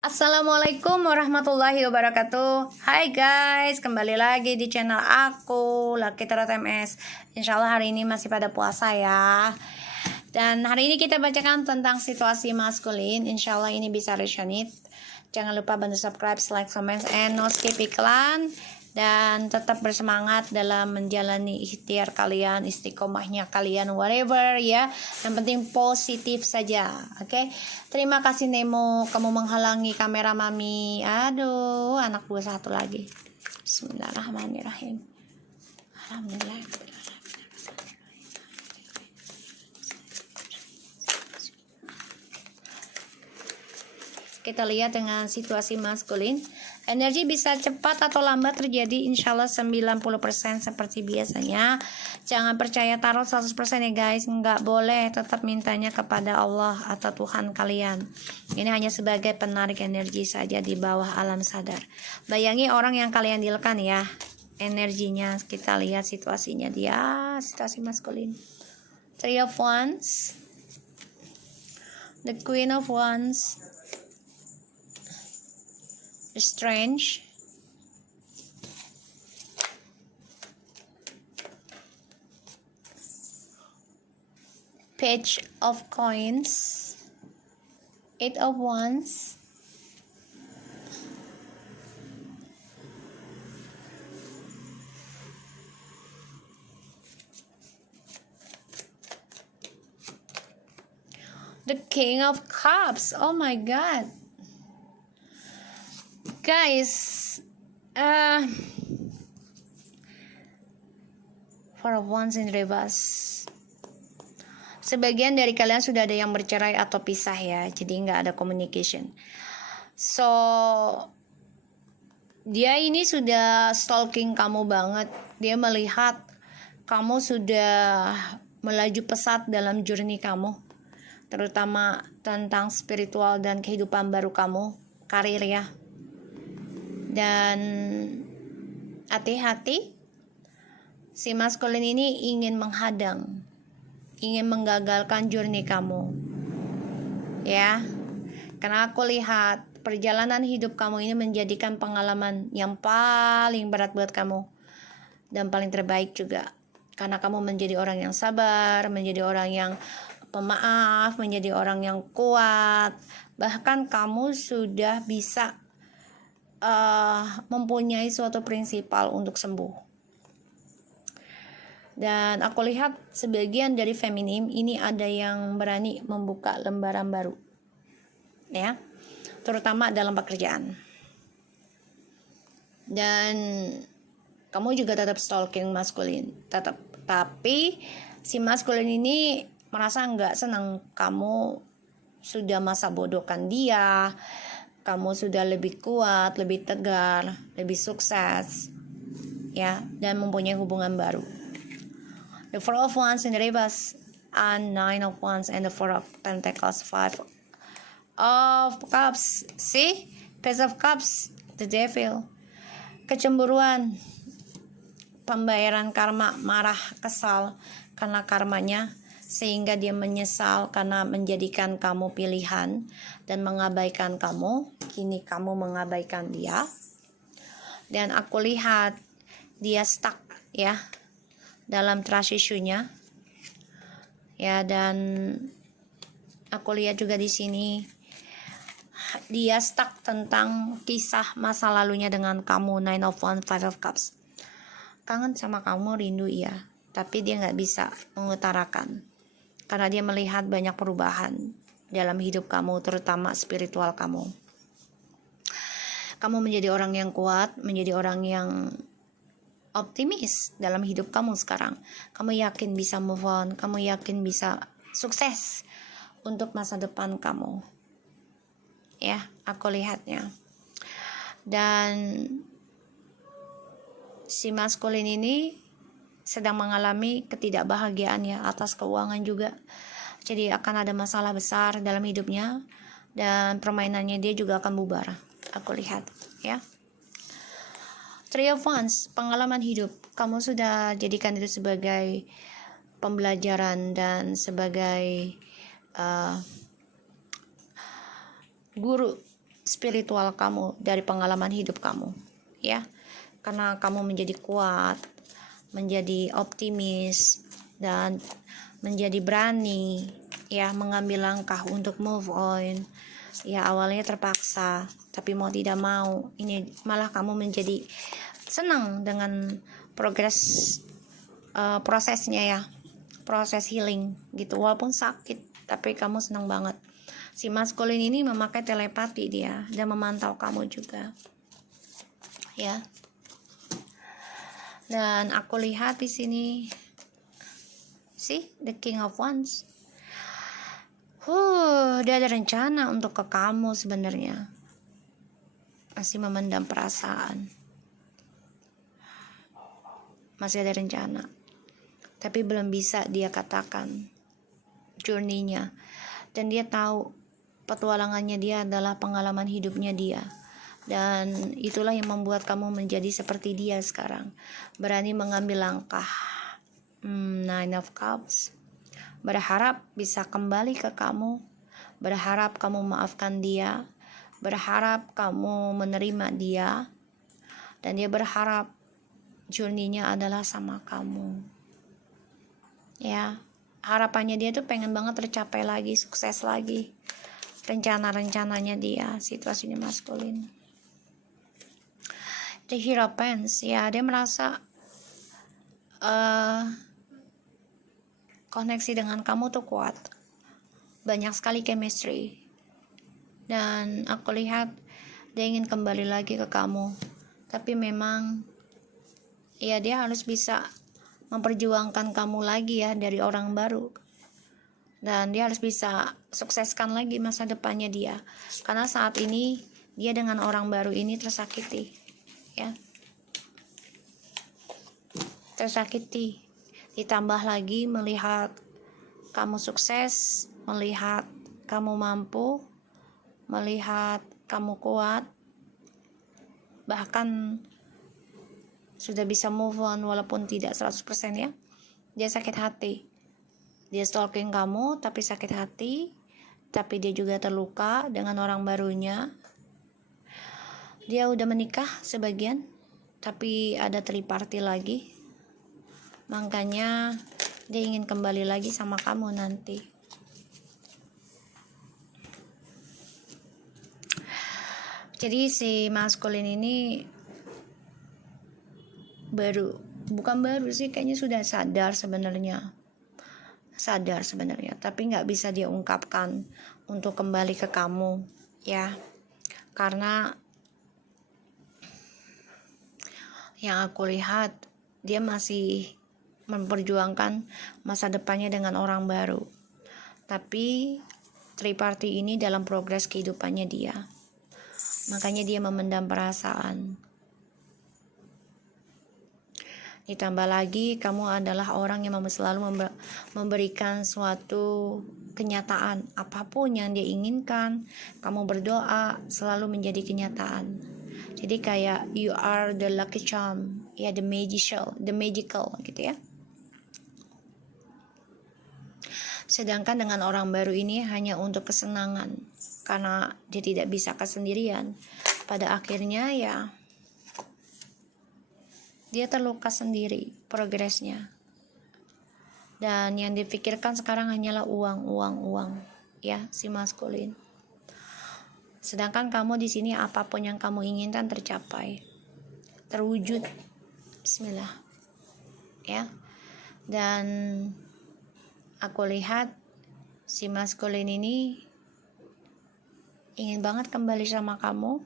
Assalamualaikum warahmatullahi wabarakatuh. Hai guys, kembali lagi di channel aku Lucky Tarot MS. Insya Allah hari ini masih pada puasa ya. Dan hari ini kita bacakan tentang situasi maskulin. Insya Allah ini bisa resonate. Jangan lupa bantu subscribe, like, comment, and no skip iklan. Dan tetap bersemangat dalam menjalani ikhtiar kalian, istiqomahnya kalian, whatever ya. Yang penting positif saja, oke? Terima kasih Nemo, kamu menghalangi kamera mami. Aduh, anak buah satu lagi. Bismillahirrahmanirrahim. Alhamdulillah. Kita lihat dengan situasi maskulin. Energi bisa cepat atau lambat terjadi, insya Allah 90% seperti biasanya. Jangan percaya tarot 100% ya guys. Nggak boleh, tetap mintanya kepada Allah atau Tuhan kalian. Ini hanya sebagai penarik energi saja di bawah alam sadar. Bayangi orang yang kalian dealkan ya, energinya. Kita lihat situasinya dia, situasi maskulin. Three of Wands, the Queen of Wands, Strange, Page of Coins, Eight of Wands, the King of Cups. Oh my God, guys, Four of Wands in reverse. Sebagian dari kalian sudah ada yang bercerai atau pisah ya, jadi nggak ada communication. So, dia ini sudah stalking kamu banget. Dia melihat kamu sudah melaju pesat dalam journey kamu, terutama tentang spiritual dan kehidupan baru kamu, karir ya. Dan hati-hati, si maskulin ini ingin menghadang, ingin menggagalkan journey kamu ya. Karena aku lihat perjalanan hidup kamu ini menjadikan pengalaman yang paling berat buat kamu dan paling terbaik juga. Karena kamu menjadi orang yang sabar, menjadi orang yang pemaaf, menjadi orang yang kuat. Bahkan kamu sudah bisa mempunyai suatu prinsipal untuk sembuh. Dan aku lihat sebagian dari feminim ini ada yang berani membuka lembaran baru ya, terutama dalam pekerjaan. Dan kamu juga tetap stalking maskulin, tetap. Tapi si maskulin ini merasa nggak senang kamu sudah masa bodohkan dia. Kamu sudah lebih kuat, lebih tegar, lebih sukses ya, dan mempunyai hubungan baru. The Four of Wands in the reverse, and Nine of Wands, and the Four of Pentacles, Five of Cups. See? Page of Cups, the Devil. Kecemburuan, pembayaran karma, marah, kesal karena karmanya, sehingga dia menyesal karena menjadikan kamu pilihan dan mengabaikan kamu. Kini kamu mengabaikan dia. Dan aku lihat dia stuck ya dalam trust issue-nya ya. Dan aku lihat juga di sini dia stuck tentang kisah masa lalunya dengan kamu. Nine of Wands, Five of Cups. Kangen sama kamu, rindu ya, tapi dia nggak bisa mengutarakan karena dia melihat banyak perubahan dalam hidup kamu, terutama spiritual kamu. Kamu menjadi orang yang kuat, menjadi orang yang optimis dalam hidup kamu sekarang. Kamu yakin bisa move on, kamu yakin bisa sukses untuk masa depan kamu. Ya, aku lihatnya. Dan si maskulin ini sedang mengalami ketidakbahagiaan ya, atas keuangan juga. Jadi akan ada masalah besar dalam hidupnya, dan permainannya dia juga akan bubar. Aku lihat ya. Three of Wands, pengalaman hidup. Kamu sudah jadikan itu sebagai pembelajaran dan sebagai guru spiritual kamu dari pengalaman hidup kamu, ya. Karena kamu menjadi kuat, menjadi optimis, dan menjadi berani, ya, mengambil langkah untuk move on. Ya, awalnya terpaksa, tapi mau tidak mau, ini malah kamu menjadi senang dengan prosesnya, ya, proses healing gitu. Walaupun sakit, tapi kamu senang banget. Si maskulin ini memakai telepati dia dan memantau kamu juga, ya. Dan aku lihat di sini, see, the King of Wands. Dia ada rencana untuk ke kamu sebenarnya. Masih memendam perasaan. Masih ada rencana. Tapi belum bisa dia katakan journey-nya. Dan dia tahu petualangannya dia adalah pengalaman hidupnya dia. Dan itulah yang membuat kamu menjadi seperti dia sekarang. Berani mengambil langkah. Nine of Cups. Berharap bisa kembali ke kamu. Berharap kamu maafkan dia. Berharap kamu menerima dia. Dan dia berharap journey-nya adalah sama kamu. Ya, harapannya dia tuh pengen banget tercapai lagi, sukses lagi. Rencana-rencananya dia, situasinya maskulin. The Hero Pants, ya, dia merasa koneksi dengan kamu tuh kuat. Banyak sekali chemistry. Dan aku lihat dia ingin kembali lagi ke kamu. Tapi memang ya dia harus bisa memperjuangkan kamu lagi, ya, dari orang baru. Dan dia harus bisa sukseskan lagi masa depannya dia. Karena saat ini dia dengan orang baru ini tersakiti, ya. Tersakiti. Ditambah lagi melihat kamu sukses, melihat kamu mampu, melihat kamu kuat, bahkan sudah bisa move on walaupun tidak 100%, ya. Dia sakit hati. Dia stalking kamu tapi sakit hati, tapi dia juga terluka dengan orang barunya. Dia udah menikah sebagian, tapi ada triparty lagi. Makanya dia ingin kembali lagi sama kamu nanti. Jadi si maskulin ini bukan baru sih, kayaknya sudah sadar sebenarnya, tapi nggak bisa dia ungkapkan untuk kembali ke kamu, ya, karena yang aku lihat dia masih memperjuangkan masa depannya dengan orang baru. Tapi triparty ini dalam progres kehidupannya dia, makanya dia memendam perasaan. Ditambah lagi kamu adalah orang yang selalu memberikan suatu kenyataan. Apapun yang dia inginkan, kamu berdoa selalu menjadi kenyataan. Jadi kayak you are the lucky charm, ya, the magical gitu, ya. Sedangkan dengan orang baru ini hanya untuk kesenangan, karena dia tidak bisa kesendirian. Pada akhirnya ya dia terluka sendiri progresnya. Dan yang dipikirkan sekarang hanyalah uang, ya, si maskulin. Sedangkan kamu di sini apapun yang kamu inginkan tercapai, terwujud. Bismillah, ya. Dan aku lihat si maskulin ini ingin banget kembali sama kamu,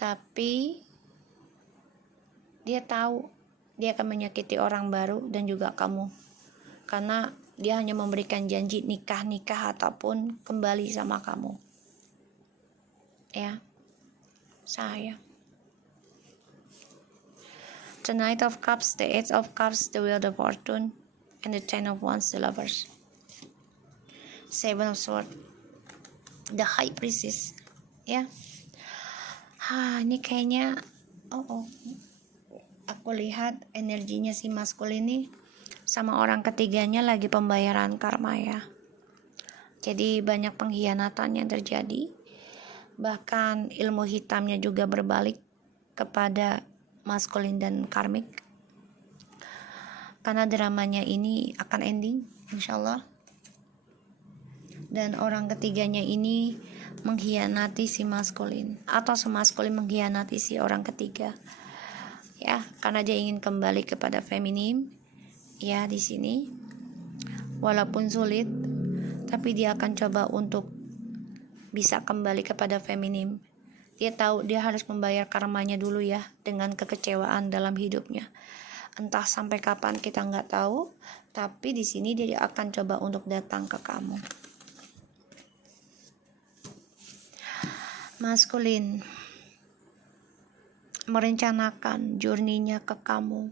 tapi dia tahu dia akan menyakiti orang baru dan juga kamu, karena dia hanya memberikan janji nikah ataupun kembali sama kamu, ya, sayang. The Knight of Cups, the Eight of Cups, the Wheel of Fortune, and the Ten of Wands, the Lovers. Seven of Swords, the High Priestess, ya. Ini kayaknya aku lihat energinya si maskulin ini sama orang ketiganya lagi pembayaran karma, ya. Jadi banyak pengkhianatan yang terjadi, Bahkan ilmu hitamnya juga berbalik kepada maskulin dan karmik. Karena dramanya ini akan ending insyaallah. Dan orang ketiganya ini mengkhianati si maskulin, atau si maskulin mengkhianati si orang ketiga. Ya, karena dia ingin kembali kepada feminim. Ya, di sini walaupun sulit, tapi dia akan coba untuk bisa kembali kepada feminim. Dia tahu dia harus membayar karmanya dulu ya, dengan kekecewaan dalam hidupnya. Entah sampai kapan kita nggak tahu, tapi di sini dia akan coba untuk datang ke kamu. Maskulin merencanakan journey-nya ke kamu,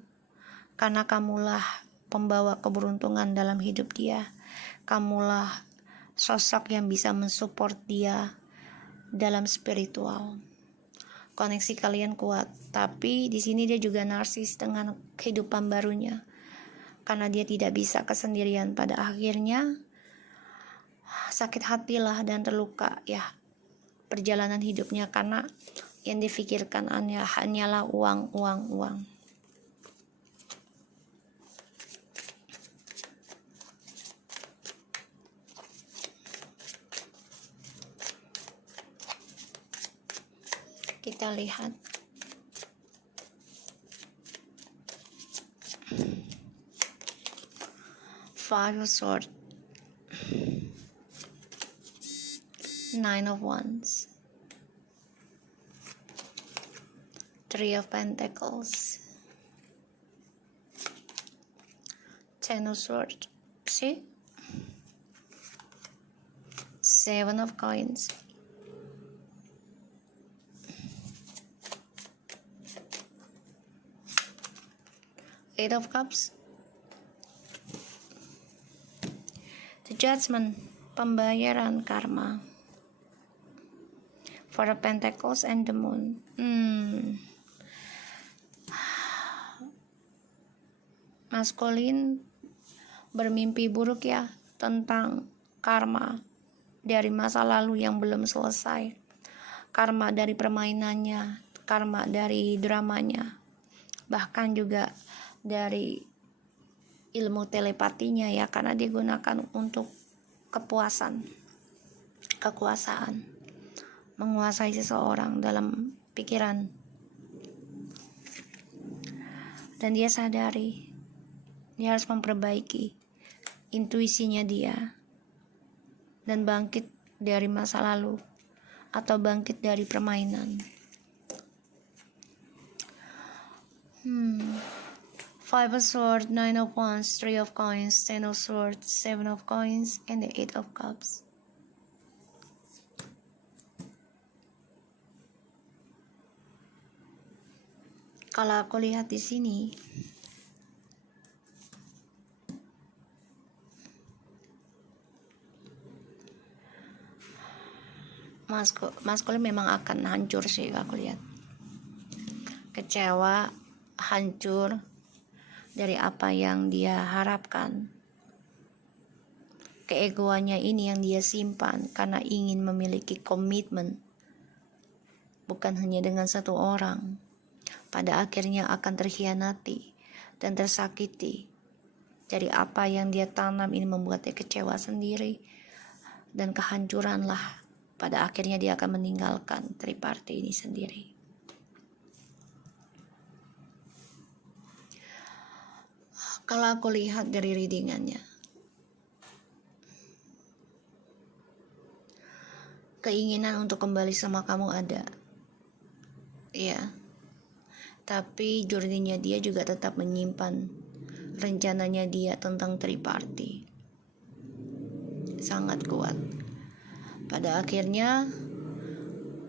karena kamulah pembawa keberuntungan dalam hidup dia. Kamulah sosok yang bisa mensupport dia dalam spiritual. Koneksi kalian kuat, tapi di sini dia juga narsis dengan kehidupan barunya, karena dia tidak bisa kesendirian. Pada akhirnya sakit hatilah dan terluka ya perjalanan hidupnya, karena yang difikirkan hanyalah uang. Kita lihat Five of Swords, Nine of Wands, Three of Pentacles, Ten of Swords, see? Seven of Coins, Eight of Cups, The Judgment, pembayaran karma, Four of Pentacles and the Moon. Maskulin bermimpi buruk ya tentang karma dari masa lalu yang belum selesai, karma dari permainannya, karma dari dramanya, bahkan juga dari ilmu telepatinya ya, karena digunakan untuk kekuasaan, menguasai seseorang dalam pikiran. Dan dia sadari dia harus memperbaiki intuisinya dia dan bangkit dari masa lalu atau bangkit dari permainan. Five of Swords, Nine of Wands, Three of Coins, Ten of Swords, Seven of Coins, and the Eight of Cups. Kalau aku lihat di sini, maskulin memang akan hancur sih, aku lihat kecewa, hancur dari apa yang dia harapkan. Keegoannya ini yang dia simpan karena ingin memiliki komitmen bukan hanya dengan satu orang. Pada akhirnya akan terkhianati dan tersakiti dari apa yang dia tanam. Ini membuat dia kecewa sendiri, dan kehancuranlah pada akhirnya dia akan meninggalkan triparti ini sendiri. Kalau aku lihat dari readingannya, keinginan untuk kembali sama kamu ada, ya. Tapi journey-nya dia juga tetap menyimpan rencananya dia tentang triparti. Sangat kuat. Pada akhirnya,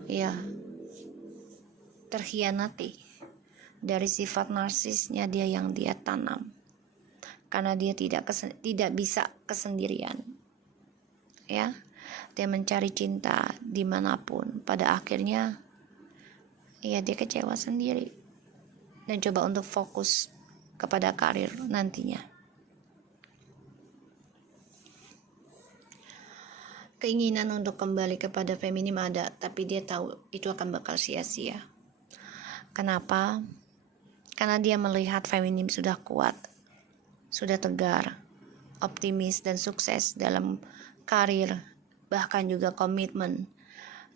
ya, terkhianati dari sifat narsisnya dia yang dia tanam. Karena dia tidak bisa kesendirian, ya, dia mencari cinta dimanapun. Pada akhirnya ya dia kecewa sendiri dan coba untuk fokus kepada karir nantinya. keinginan untuk kembali kepada feminim ada, tapi dia tahu itu akan bakal sia-sia. Kenapa? Karena dia melihat feminim sudah kuat, sudah tegar, optimis dan sukses dalam karir, bahkan juga komitmen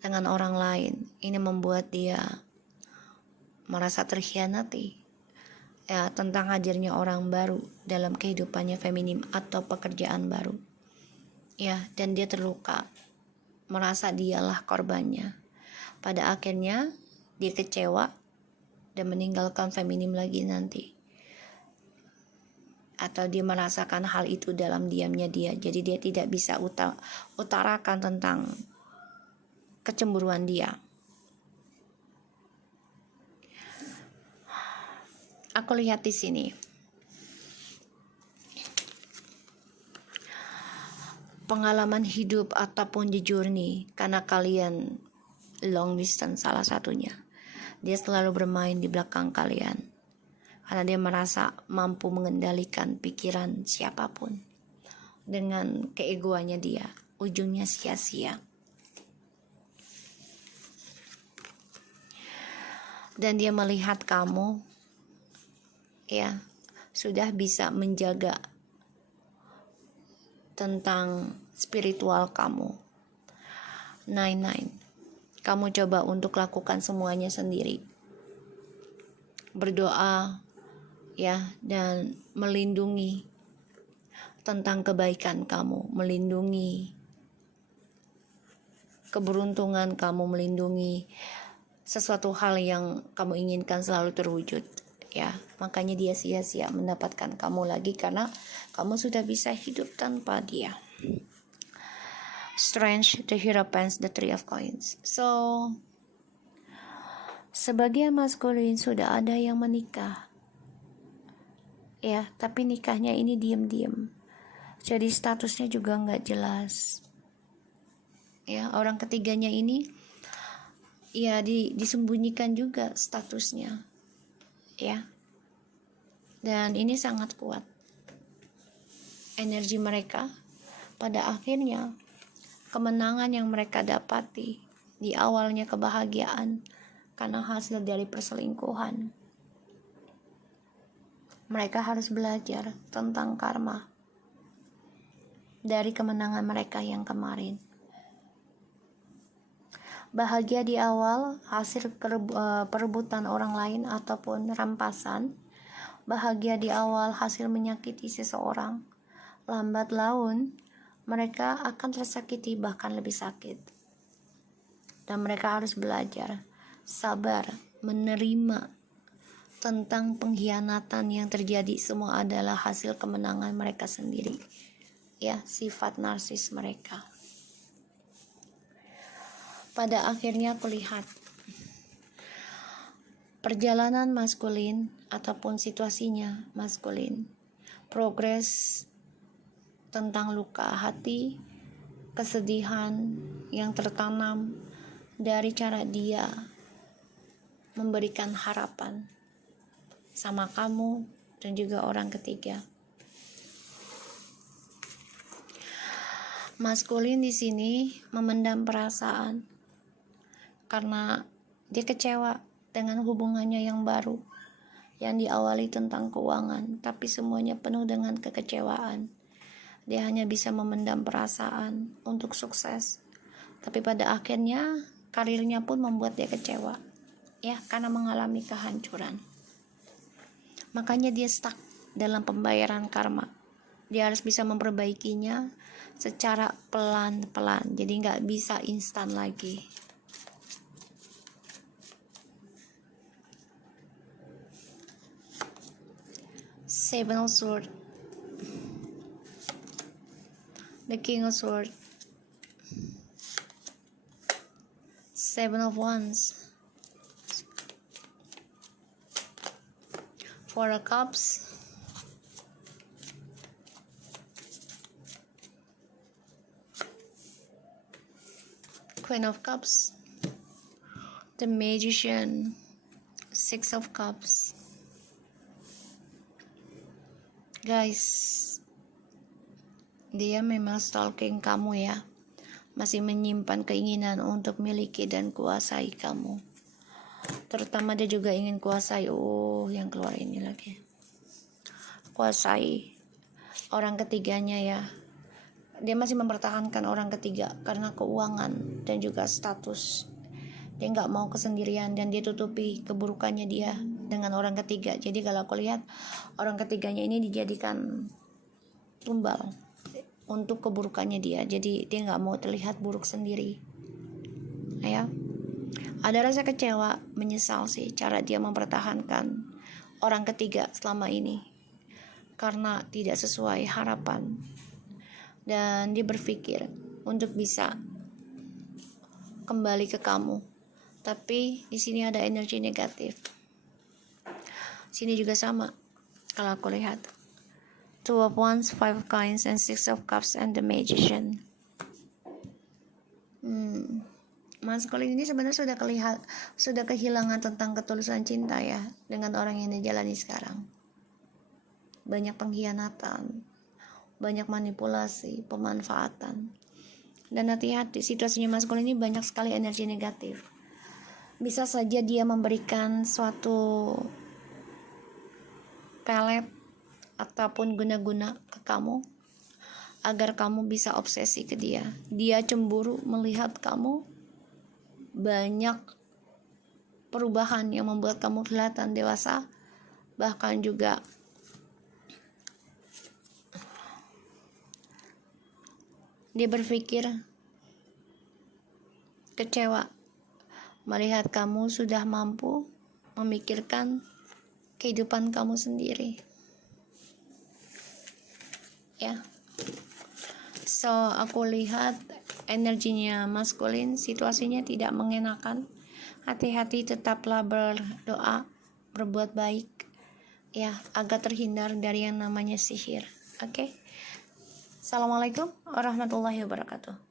dengan orang lain. Ini membuat dia merasa terkhianati ya, tentang hadirnya orang baru dalam kehidupannya feminim atau pekerjaan baru ya, dan dia terluka, merasa dialah korbannya. Pada akhirnya dia kecewa dan meninggalkan feminim lagi nanti, atau dia merasakan hal itu dalam diamnya dia. Jadi dia tidak bisa utarakan tentang kecemburuan dia. Aku lihat di sini pengalaman hidup ataupun di journey, karena kalian long distance salah satunya. Dia selalu bermain di belakang kalian karena dia merasa mampu mengendalikan pikiran siapapun. Dengan keegoannya dia, ujungnya sia-sia. Dan dia melihat kamu ya sudah bisa menjaga tentang spiritual kamu. 9. Kamu coba untuk lakukan semuanya sendiri. Berdoa ya, dan melindungi tentang kebaikan kamu, melindungi keberuntungan kamu, melindungi sesuatu hal yang kamu inginkan selalu terwujud ya. Makanya dia sia-sia mendapatkan kamu lagi karena kamu sudah bisa hidup tanpa dia. Strange, the Hierophant, the Three of Coins. So, sebagian maskulin sudah ada yang menikah ya, tapi nikahnya ini diam-diam, jadi statusnya juga nggak jelas ya. Orang ketiganya ini ya disembunyikan juga statusnya ya, dan ini sangat kuat energi mereka. Pada akhirnya kemenangan yang mereka dapati di awalnya kebahagiaan karena hasil dari perselingkuhan. Mereka harus belajar tentang karma dari kemenangan mereka yang kemarin. Bahagia di awal hasil perebutan orang lain ataupun rampasan. Bahagia di awal hasil menyakiti seseorang. Lambat laun mereka akan tersakiti, bahkan lebih sakit. Dan mereka harus belajar sabar, menerima tentang pengkhianatan yang terjadi. Semua adalah hasil kemenangan mereka sendiri ya, sifat narsis mereka. Pada akhirnya aku lihat perjalanan maskulin ataupun situasinya maskulin, progres tentang luka hati, kesedihan yang tertanam dari cara dia memberikan harapan sama kamu dan juga orang ketiga. Maskulin di sini memendam perasaan karena dia kecewa dengan hubungannya yang baru yang diawali tentang keuangan, tapi semuanya penuh dengan kekecewaan. Dia hanya bisa memendam perasaan untuk sukses, tapi pada akhirnya karirnya pun membuat dia kecewa ya, karena mengalami kehancuran. Makanya dia stuck dalam pembayaran karma. Dia harus bisa memperbaikinya secara pelan-pelan, jadi nggak bisa instan lagi. Seven of Swords, the King of Swords, Seven of Wands, Four of Cups, Queen of Cups, the Magician, Six of Cups. Guys, dia memang stalking kamu ya. masih menyimpan keinginan untuk miliki dan kuasai kamu. Terutama dia juga ingin kuasai, yang keluar ini lagi, kuasai orang ketiganya ya. Dia masih mempertahankan orang ketiga karena keuangan dan juga status. Dia nggak mau kesendirian dan dia tutupi keburukannya dia dengan orang ketiga. Jadi kalau aku lihat orang ketiganya ini dijadikan tumbal untuk keburukannya dia. Jadi dia nggak mau terlihat buruk sendiri. Ya, ada rasa kecewa, menyesal sih cara dia mempertahankan orang ketiga selama ini karena tidak sesuai harapan. Dan dia berpikir untuk bisa kembali ke kamu. Tapi di sini ada energi negatif. Sini juga sama. Kalau aku lihat, Two of Wands, Five of Coins, and Six of Cups, and the Magician. Maskulin ini sebenarnya sudah kehilangan tentang ketulusan cinta ya dengan orang yang dijalani sekarang. Banyak pengkhianatan, banyak manipulasi, pemanfaatan. Dan hati-hati, situasinya maskulin ini banyak sekali energi negatif. Bisa saja dia memberikan suatu pelet ataupun guna-guna ke kamu agar kamu bisa obsesi ke dia. Dia cemburu melihat kamu banyak perubahan yang membuat kamu kelihatan dewasa, bahkan juga dia berpikir kecewa melihat kamu sudah mampu memikirkan kehidupan kamu sendiri. Ya. So, aku lihat energinya maskulin, situasinya tidak mengenakan. Hati-hati, tetaplah berdoa, berbuat baik. Ya, agar terhindar dari yang namanya sihir. Oke. Assalamualaikum warahmatullahi wabarakatuh.